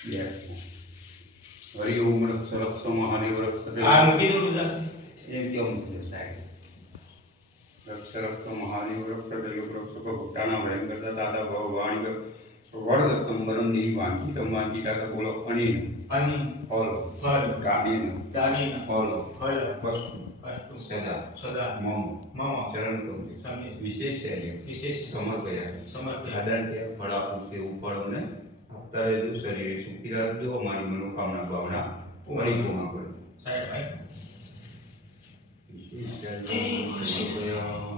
હરિ ઓમ રક્ષ રક્ષ મહાદેવ રક્ષ આ મૂકી દો રુદ્રાક્ષ એકદમ સાહેબ રક્ષ રક્ષ મહાદેવ રક્ષ દેવ રક્ષ ભક્તાના ભયંકર દાદા ભગવાણી વરદત્તમ વરમ દેવી વાંકી તમ ગીતા બોલો અનિલ અનિલ ઓલો ફલ કાનીન દાનીન ઓલો ફલ વસ્તુ વસ્તુ સદા સદા મમ મમ ચરણ કમલે સંગે વિશેષ શૈલી વિશેષ સમર્પયા સમર્પયા આદરણ કે ફળાપુર કે ઉપળને આપતા રહેજો શરીરે સુખી રાખજો અમારી મનોકામના ભાવના પરિપૂર્ણ કરો સાહેબ ભાઈ વિશેષ શૈલી સમર્પયા